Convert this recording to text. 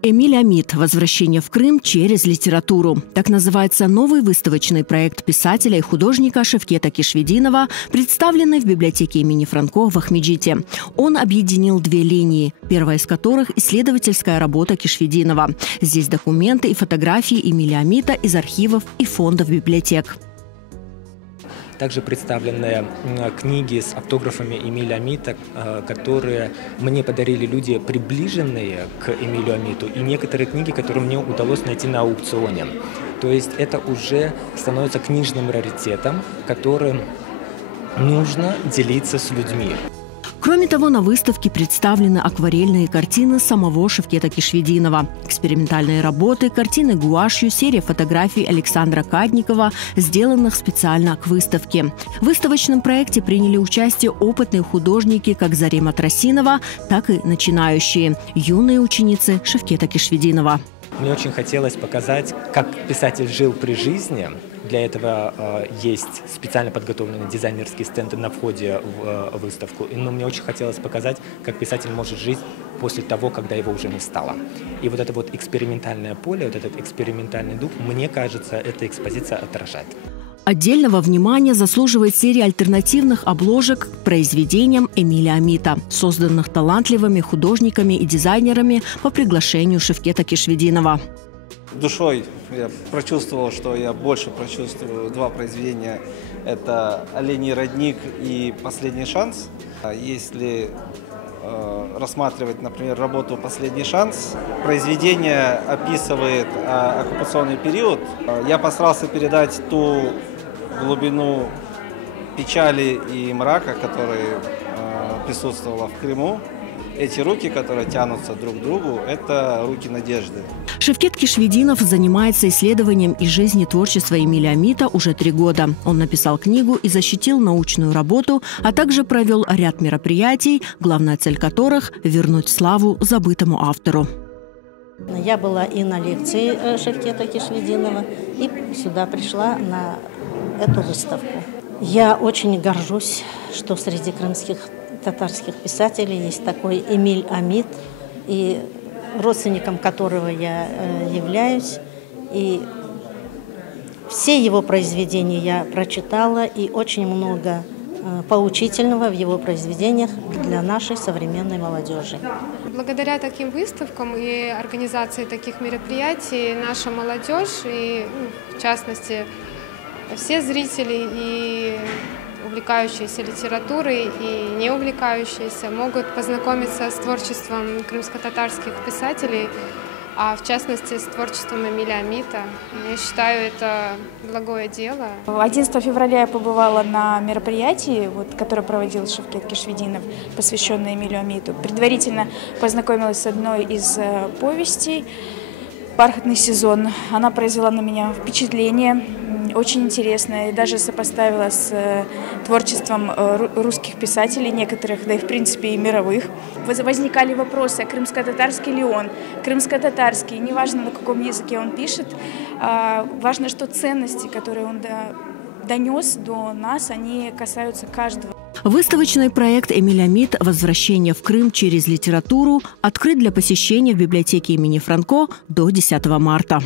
Эмиль Амит «Возвращение в Крым через литературу». Так называется новый выставочный проект писателя и художника Шевкета Кишвединова, представленный в библиотеке имени Франко в Ахмеджите. Он объединил две линии, первая из которых – исследовательская работа Кишвединова. Здесь документы и фотографии Эмиля Амита из архивов и фондов библиотек. Также представлены книги с автографами Эмиля Амита, которые мне подарили люди, приближенные к Эмилю Амиту, и некоторые книги, которые мне удалось найти на аукционе. То есть это уже становится книжным раритетом, которым нужно делиться с людьми. Кроме того, на выставке представлены акварельные картины самого Шевкета Кишвединова, экспериментальные работы, картины гуашью, серия фотографий Александра Кадникова, сделанных специально к выставке. В выставочном проекте приняли участие опытные художники как Зарема Тросинова, так и начинающие юные ученицы Шевкета Кишвединова. Мне очень хотелось показать, как писатель жил при жизни. Для этого есть специально подготовленные дизайнерские стенды на входе в выставку. Но мне очень хотелось показать, как писатель может жить после того, когда его уже не стало. И вот это вот экспериментальное поле, вот этот экспериментальный дух, мне кажется, эта экспозиция отражает. Отдельного внимания заслуживает серия альтернативных обложек к произведениям Эмиля Амита, созданных талантливыми художниками и дизайнерами по приглашению Шевкета Кишвединова. Душой я прочувствовал, что я больше прочувствую два произведения. Это «Оленей родник» и «Последний шанс». Если рассматривать, например, работу «Последний шанс», произведение описывает оккупационный период. Я постарался передать ту глубину печали и мрака, который присутствовала в Крыму. Эти руки, которые тянутся друг к другу, это руки надежды. Шевкет Кишвединов занимается исследованием и жизни творчества Эмиля Амита уже 3 года. Он написал книгу и защитил научную работу, а также провел ряд мероприятий, главная цель которых – вернуть славу забытому автору. Я была и на лекции Шевкета Кишвединова, и сюда пришла на эту выставку. Я очень горжусь, что среди крымских татарских писателей есть такой Эмиль Амит, и родственником которого я являюсь. И все его произведения я прочитала, и очень много поучительного в его произведениях для нашей современной молодежи. Благодаря таким выставкам и организации таких мероприятий наша молодежь, и в частности все зрители и увлекающиеся литературой и не увлекающиеся могут познакомиться с творчеством крымско-татарских писателей, а в частности с творчеством Эмиля Амита. Я считаю, это благое дело. 11 февраля я побывала на мероприятии, которое проводил Шевкет Кишвединов, посвященное Эмилю Амиту. Предварительно познакомилась с одной из повестей «Бархатный сезон». Она произвела на меня впечатление, очень интересное, и даже сопоставила с творчеством русских писателей, некоторых, да и в принципе и мировых. Возникали вопросы, крымско-татарский ли он, крымско-татарский, неважно на каком языке он пишет, важно, что ценности, которые он донес до нас, они касаются каждого. Выставочный проект «Эмиль Амит. Возвращение в Крым через литературу» открыт для посещения в библиотеке имени Франко до 10 марта.